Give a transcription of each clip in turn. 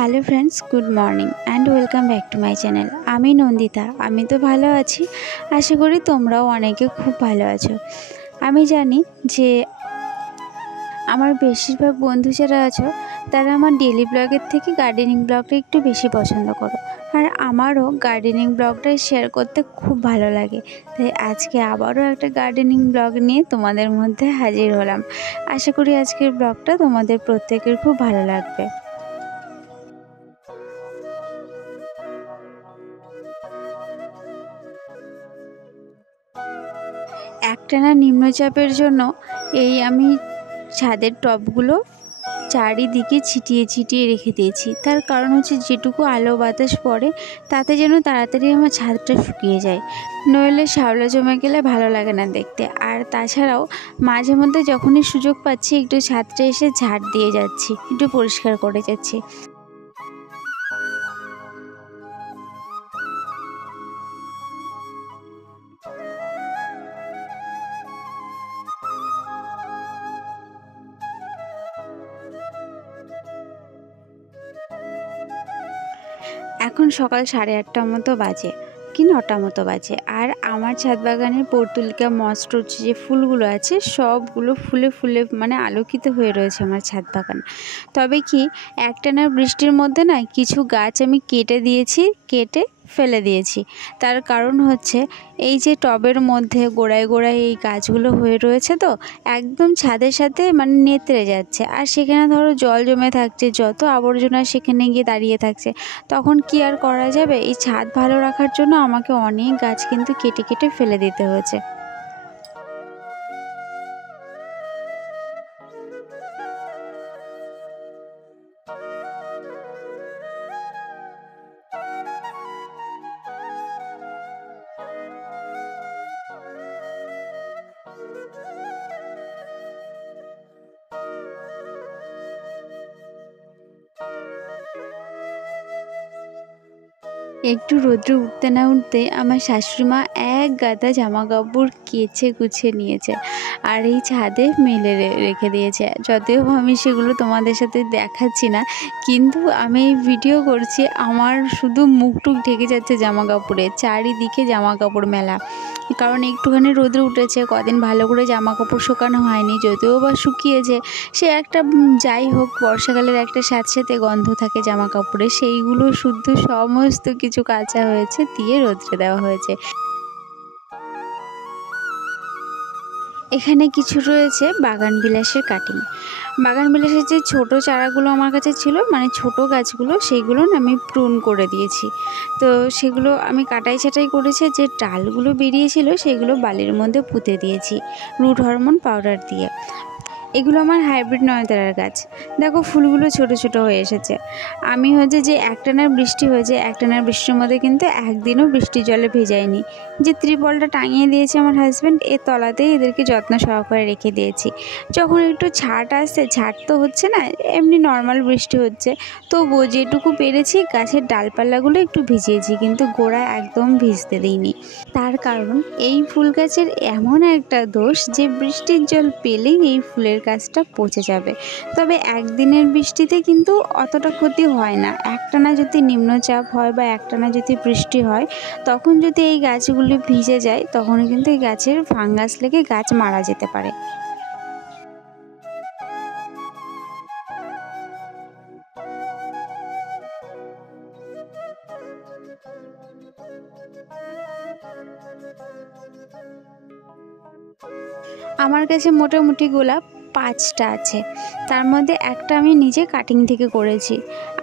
Hello friends, good morning and welcome back to my channel. আমি নন্দিতা। আমি তো ভালো আছি, আশা করি তোমরাও অনেকে খুব ভালো আছো। আমি জানি যে আমার বেশিরভাগ বন্ধু যারা আছো তারা আমার ডেলি ব্লগের থেকে গার্ডেনিং ব্লগটা একটু বেশি পছন্দ করো, আর আমারও গার্ডেনিং ব্লগটাই শেয়ার করতে খুব ভালো লাগে। তাই আজকে আবারও একটা গার্ডেনিং ব্লগ নিয়ে তোমাদের মধ্যে হাজির হলাম। আশা করি আজকের ব্লগটা তোমাদের প্রত্যেকের খুব ভালো লাগবে। একটানা নিম্নচাপের জন্য আমি ছাদের টবগুলো চারিদিকে ছিটিয়ে ছিটিয়ে রেখে দিয়েছি। তার কারণ হচ্ছে যেটুকু আলো বাতাস পড়ে তাতে যেন তাড়াতাড়ি আমার ছাদটা শুকিয়ে যায়, নইলে শ্যাওলা জমে গেলে ভালো লাগে না দেখতে। আর তাছাড়াও মাঝে মধ্যে যখনই সুযোগ পাচ্ছি একটু ছাদটা এসে ঝাড় দিয়ে যাচ্ছি, একটু পরিষ্কার করে যাচ্ছি। এখন সকাল 8:30 মতো বাজে কি 9টা মতো বাজে, আর আমার ছাদ বাগানের পর্তুলিকা মস্ট্রোচ যে ফুলগুলো আছে সবগুলো ফুলে ফুলে মানে আলোকিত হয়ে রয়েছে আমার ছাদ বাগান। তবে কি একটানা বৃষ্টির মধ্যে না কিছু গাছ আমি কেটে ফেলে দিয়েছি। তার কারণ হচ্ছে এই যে টবের মধ্যে গোড়ায় গোড়ায় এই গাছগুলো হয়ে রয়েছে, তো একদম ছাদের সাথে মানে নেতড়ে যাচ্ছে, আর সেখানে ধরো জল জমে থাকছে, যত আবর্জনা সেখানে গিয়ে দাঁড়িয়ে থাকছে। তখন কি আর করা যাবে, এই ছাদ ভালো রাখার জন্য আমাকে অনেক গাছ কিন্তু কেটে কেটে ফেলে দিতে হয়েছে। একটু রোদ্রে উঠতে না উঠতে আমার শাশুড়িমা এক গাদা জামা কাপড় কেচে গুছিয়ে নিয়েছে আর এই ছাদে মেলে রেখে দিয়েছে। যদিও আমি সেগুলো তোমাদের সাথে দেখাচ্ছি না, কিন্তু আমি এই ভিডিও করছি, আমার শুধু মুখটুক ঢেকে যাচ্ছে জামা কাপড়ে, চারিদিকে জামা কাপড় মেলা। কারণ একটুখানি রোদ্রে উঠেছে, কদিন ভালো করে জামা কাপড় শুকানো হয়নি, যদিও বা শুকিয়েছে সে একটা যাই হোক, বর্ষাকালের একটা স্যাঁতস্যাঁতে গন্ধ থাকে জামা কাপড়ে, সেইগুলো শুদ্ধ সমস্ত কিছু কাচা হয়েছে, দিয়ে রোদ্রে দেওয়া হয়েছে। এখানে কিছু রয়েছে বাগান বিলাসের কাটিং। বাগান বিলাসের যে ছোট চারাগুলো আমার কাছে ছিল, মানে ছোট গাছগুলো, সেইগুলো আমি প্রুন করে দিয়েছি। তো সেগুলো আমি কাটাই ছাটাই করেছি, যে ডালগুলো বেরিয়েছিল সেগুলো বালির মধ্যে পুঁতে দিয়েছি রুট হরমোন পাউডার দিয়ে। এগুলো আমার হাইব্রিড নয়নতারার গাছ। দেখো ফুলগুলো ছোট ছোট হয়ে এসেছে। আমি যে একটানা বৃষ্টি হয়েছে, একটানা বৃষ্টির মধ্যে কিন্তু একদিনও বৃষ্টির জলে ভেজাইনি। যে ত্রিপলটা টাঙিয়ে দিয়েছে আমার হাজব্যান্ড, এর তলাতেই এদেরকে যত্ন সহকারে রেখে দিয়েছি। যখন একটু ছাট আসছে, ছাট তো হচ্ছে না, এমনি নর্মাল বৃষ্টি হচ্ছে, তবুও যেটুকু পেরেছি গাছের ডালপালাগুলো একটু ভিজিয়েছি, কিন্তু গোড়া একদম ভিজতে দিইনি। তার কারণ এই ফুল গাছের এমন একটা দোষ যে বৃষ্টির জল পেলেই এই ফুলের গাছটা পচে যাবে। তবে একদিনের বৃষ্টিতে কিন্তু অতটা ক্ষতি হয় না। একটানা যদি নিম্নচাপ হয় বা একটানা যদি বৃষ্টি হয়, তখন যদি এই গাছগুলি ভিজে যায়, তখন কিন্তু এই গাছের ফাঙ্গাস লেগে গাছ মারা যেতে পারে। আমার কাছে মোটামুটি গোলাপ 5টা আছে, তার মধ্যে একটা আমি নিজে কাটিং থেকে করেছি।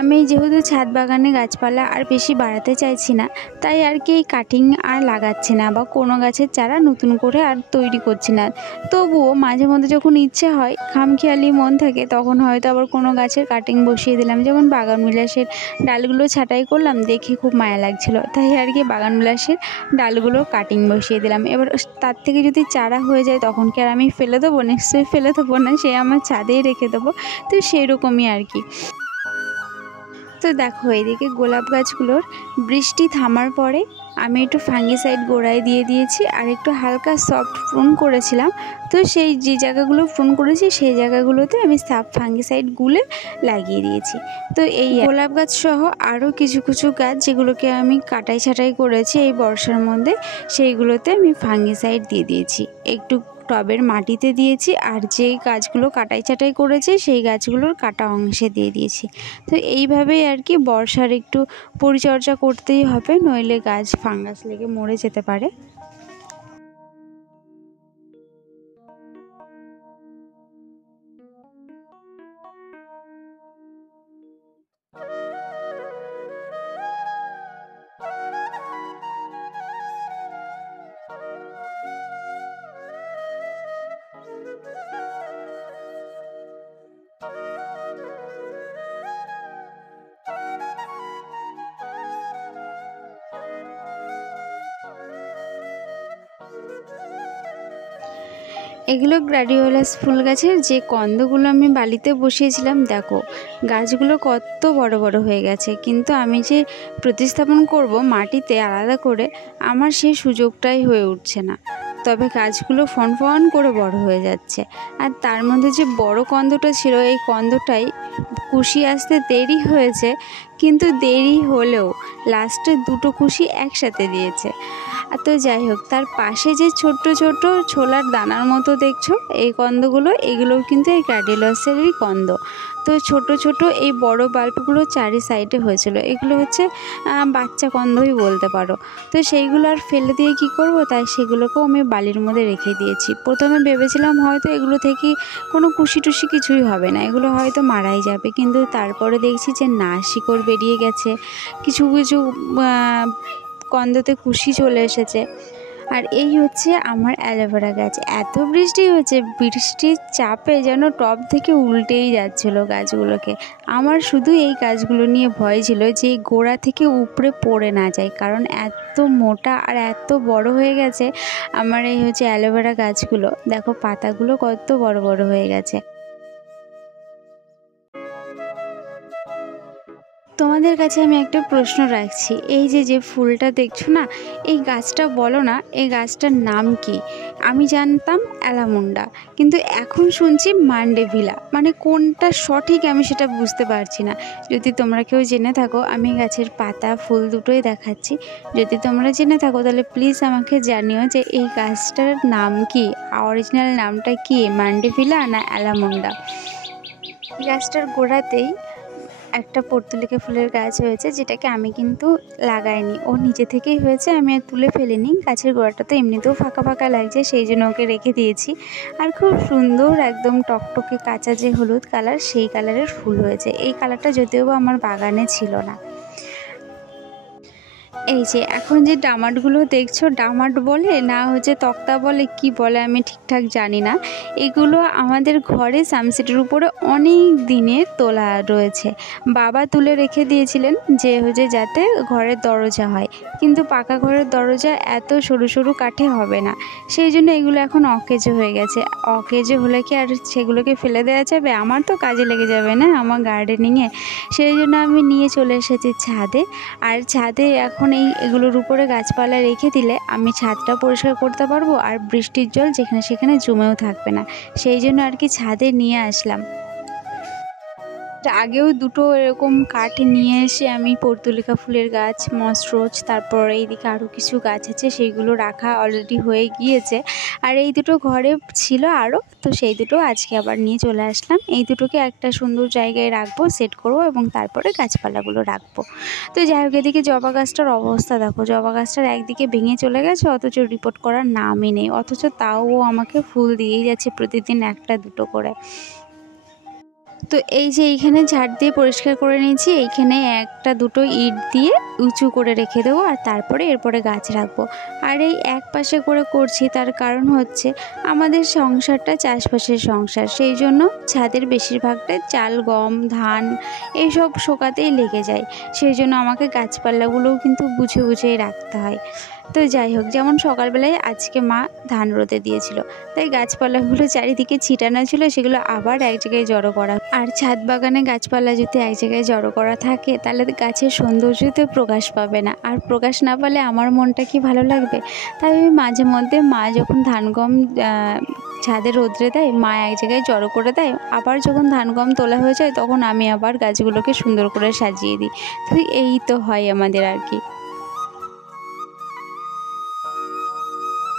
আমি যেহেতু ছাদ বাগানে গাছপালা আর বেশি বাড়াতে চাইছি না, তাই আর কি এই কাটিং আর লাগাচ্ছি না, বা কোনো গাছের চারা নতুন করে আর তৈরি করছি না। তবুও মাঝে মধ্যে যখন ইচ্ছে হয়, খামখেয়ালি মন থাকে, তখন হয়তো আবার কোনো গাছের কাটিং বসিয়ে দিলাম। যেমন বাগান বিলাসের ডালগুলো ছাঁটাই করলাম, দেখে খুব মায়া লাগছিল, তাই আর কি বাগান বিলাসের ডালগুলো কাটিং বসিয়ে দিলাম। এবার তার থেকে যদি চারা হয়ে যায়, তখন কি আর আমি ফেলে দেবো? নিশ্চয়ই ফেলে দেবো না, সে আমার ছাদেই রেখে দেবো। তো সেই রকমই আর কি। তো দেখো এদিকে গোলাপ গাছগুলোর বৃষ্টি থামার পরে আমি একটু ফাঙ্গিসাইড গোড়ায় দিয়ে দিয়েছি আর একটু হালকা সফট প্রুন করেছিলাম। তো সেই যে জায়গাগুলো প্রুন করেছি সেই জায়গাগুলোতে আমি ফাঙ্গিসাইড গুলে লাগিয়ে দিয়েছি। তো এই গোলাপ গাছ সহ আরও কিছু কিছু গাছ যেগুলোকে আমি কাটাই ছাঁটাই করেছি এই বর্ষার মধ্যে, সেইগুলোতে আমি ফাঙ্গিসাইড দিয়ে দিয়েছি। একটু টবের মাটিতে দিয়েছি আর যেই গাছগুলো কাটাই ছাঁটাই করেছি সেই গাছগুলোর কাটা অংশে দিয়ে দিয়েছি। তো এইভাবেই আর কি বর্ষার একটু পরিচর্যা করতেই হবে, নইলে গাছ ফাঙ্গাস লেগে মরে যেতে পারে। এগুলো গ্ল্যাডিওলাস ফুল গাছের যে কন্দগুলো আমি বালিতে বসিয়েছিলাম। দেখো গাছগুলো কত বড় বড় হয়ে গেছে, কিন্তু আমি যে প্রতিস্থাপন করব মাটিতে আলাদা করে, আমার সেই সুযোগটাই হয়ে উঠছে না। তবে গাছগুলো ফন ফন করে বড় হয়ে যাচ্ছে। আর তার মধ্যে যে বড় কন্দটা ছিল, এই কন্দটাই কুশি আসতে দেরি হয়েছে, কিন্তু দেরি হলেও লাস্টে দুটো কুশি একসাথে দিয়েছে। তো যাই হোক, তার পাশে যে ছোট্ট ছোট্ট ছোলার দানার মতো দেখছো এই কন্দগুলো, এগুলোও কিন্তু এই গ্ল্যাডিওলাসেরই কন্দ। তো ছোট ছোট এই বড় বাল্বগুলো চারি সাইডে হয়েছিল, এগুলো হচ্ছে বাচ্চা কন্দই বলতে পারো। তো সেইগুলো আর ফেলে দিয়ে কি করব, তাই সেগুলোকেও আমি বালির মধ্যে রেখে দিয়েছি। প্রথমে ভেবেছিলাম হয়তো এগুলো থেকে কোনো কুশি টুসি কিছুই হবে না, এগুলো হয়তো মারাই যাবে, কিন্তু তারপরে দেখছি যে না, শিকড় বেরিয়ে গেছে, কিছু কিছু কন্দতে কুশি চলে এসেছে। আর এই হচ্ছে আমার অ্যালোভেরা গাছ। এত বৃষ্টি হয়েছে, বৃষ্টির চাপে যেন টব থেকে উল্টেই যাচ্ছিল গাছগুলোকে। আমার শুধু এই গাছগুলো নিয়ে ভয় ছিল যে এই গোড়া থেকে উপড়ে পড়ে না যায়, কারণ এত মোটা আর এত বড় হয়ে গেছে আমার এই হচ্ছে অ্যালোভেরা গাছগুলো। দেখো পাতাগুলো কত বড় বড় হয়ে গেছে। তোমাদের কাছে আমি একটা প্রশ্ন রাখছি, এই যে ফুলটা দেখছো না, এই গাছটা বলো না, এই গাছটার নাম কি? আমি জানতাম অ্যালামুন্ডা, কিন্তু এখন শুনছি মান্ডেভিলা, মানে কোনটা সঠিক আমি সেটা বুঝতে পারছি না। যদি তোমরা কেউ জেনে থাকো, আমি গাছের পাতা ফুল দুটোই দেখাচ্ছি, যদি তোমরা জেনে থাকো তাহলে প্লিজ আমাকে জানিও যে এই গাছটার নাম কি, অরিজিনাল নামটা কি, মান্ডেভিলা না অ্যালামুন্ডা। গাছটার গোড়াতেই একটা পর্তুলিকা ফুলের গাছ হয়েছে, যেটাকে আমি কিন্তু লাগাইনি, ও নিজে থেকেই হয়েছে, আমি আর তুলে ফেলিনি। গাছের গোড়াটা তো এমনিতেও ফাঁকা ফাঁকা লাগছে, সেই জন্য ওকে রেখে দিয়েছি। আর খুব সুন্দর একদম টকটকে কাঁচা যে হলুদ কালার, সেই কালারের ফুল হয়েছে। এই কালারটা যদিও বা আমার বাগানে ছিল না। এই যে এখন যে ডামাটগুলো দেখছো, ডামাট বলে না হচ্ছে তক্তা বলে, কি বলে আমি ঠিকঠাক জানি না, এগুলো আমাদের ঘরে সানসেটের উপরে অনেক দিনের তোলা রয়েছে। বাবা তুলে রেখে দিয়েছিলেন যে হচ্ছে যাতে ঘরের দরজা হয়, কিন্তু পাকা ঘরের দরজা এত সরু সরু কাঠে হবে না, সেই জন্য এগুলো এখন অকেজো হয়ে গেছে। অকেজো হলে কি আর সেগুলোকে ফেলে দেওয়া যাবে? আমার তো কাজে লেগে যাবে না আমার গার্ডেনিংয়ে, সেই জন্য আমি নিয়ে চলে এসেছি ছাদে। আর ছাদে এখন এগুলোর উপরে গাছপালা রেখে দিলে আমি ছাদটা পরিষ্কার করতে পারবো, আর বৃষ্টির জল যেখানে সেখানে জমেও থাকবে না, সেই জন্য আর কি ছাদে নিয়ে আসলাম। আগেও দুটো এরকম কাঠ নিয়ে এসে আমি পর্তুলিকা ফুলের গাছ, মসরোজ, তারপর এইদিকে আরও কিছু গাছ আছে, সেইগুলো রাখা অলরেডি হয়ে গিয়েছে। আর এই দুটো ঘরে ছিল আরও, তো সেই দুটো আজকে আবার নিয়ে চলে আসলাম। এই দুটোকে একটা সুন্দর জায়গায় রাখবো, সেট করব, এবং তারপরে গাছপালাগুলো রাখবো। তো যাই হোক, এদিকে জবা গাছটার অবস্থা দেখো, জবা গাছটার একদিকে ভেঙে চলে গেছে, অথচ রিপোর্ট করার নামই নেই, অথচ তাও ও আমাকে ফুল দিয়েই যাচ্ছে প্রতিদিন একটা দুটো করে। তো এই যে এইখানে ঝাড় দিয়ে পরিষ্কার করে নিয়েছি, এইখানে একটা দুটো ইট দিয়ে উঁচু করে রেখে দেবো, আর তারপরে এরপরে গাছ রাখবো। আর এই এক পাশে করে করছি, তার কারণ হচ্ছে আমাদের সংসারটা চাষবাসের সংসার, সেই জন্য ছাদের বেশিরভাগটাই চাল, গম, ধান এইসব শোকাতেই লেগে যায়, সেই জন্য আমাকে গাছপালাগুলোও কিন্তু বুঝে বুঝেই রাখতে হয়। তো যাই হোক, যেমন সকালবেলায় আজকে মা ধান রোদে দিয়েছিল, তাই গাছপালাগুলো চারিদিকে ছিটানো ছিল, সেগুলো আবার এক জায়গায় জড়ো করা। আর আর ছাদ বাগানে গাছপালা যদি এক জায়গায় জড়ো করা থাকে তাহলে গাছের সৌন্দর্যতে প্রকাশ পাবে না, আর প্রকাশ না পেলে আমার মনটা কি ভালো লাগবে। তাই আমি মাঝে মধ্যে মা যখন ধান গম ছাদে রোদ্রে দেয়, মা এক জায়গায় জড়ো করে দেয়, আবার যখন ধান গম তোলা হয়ে যায় তখন আমি আবার গাছগুলোকে সুন্দর করে সাজিয়ে দিই। তো এই তো হয় আমাদের আর কি।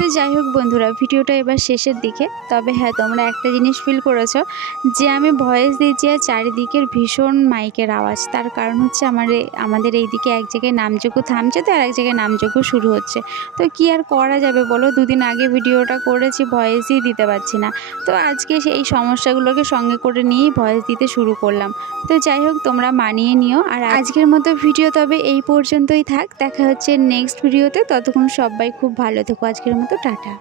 তো যাই হোক বন্ধুরা, ভিডিওটা এবার শেষের দিকে। তবে হ্যাঁ, তোমরা একটা জিনিস ফিল করেছো যে আমি ভয়েস দিয়েছি আর চারিদিকের ভীষণ মাইকের আওয়াজ। তার কারণ হচ্ছে আমাদের এইদিকে এক জায়গায় নামযজ্ঞ থামছে, তো আর এক জায়গায় নামযজ্ঞ শুরু হচ্ছে। তো কি আর করা যাবে বলো, দুদিন আগে ভিডিওটা করেছি, ভয়েসই দিতে পারছি না। তো আজকে সেই সমস্যাগুলোকে সঙ্গে করে নিয়েই ভয়েস দিতে শুরু করলাম। তো যাই হোক, তোমরা মানিয়ে নিও। আর আজকের মতো ভিডিও তবে এই পর্যন্তই থাক, দেখা হচ্ছে নেক্সট ভিডিওতে। ততক্ষণ সবাই খুব ভালো থেকো। আজকের মতো টাটা।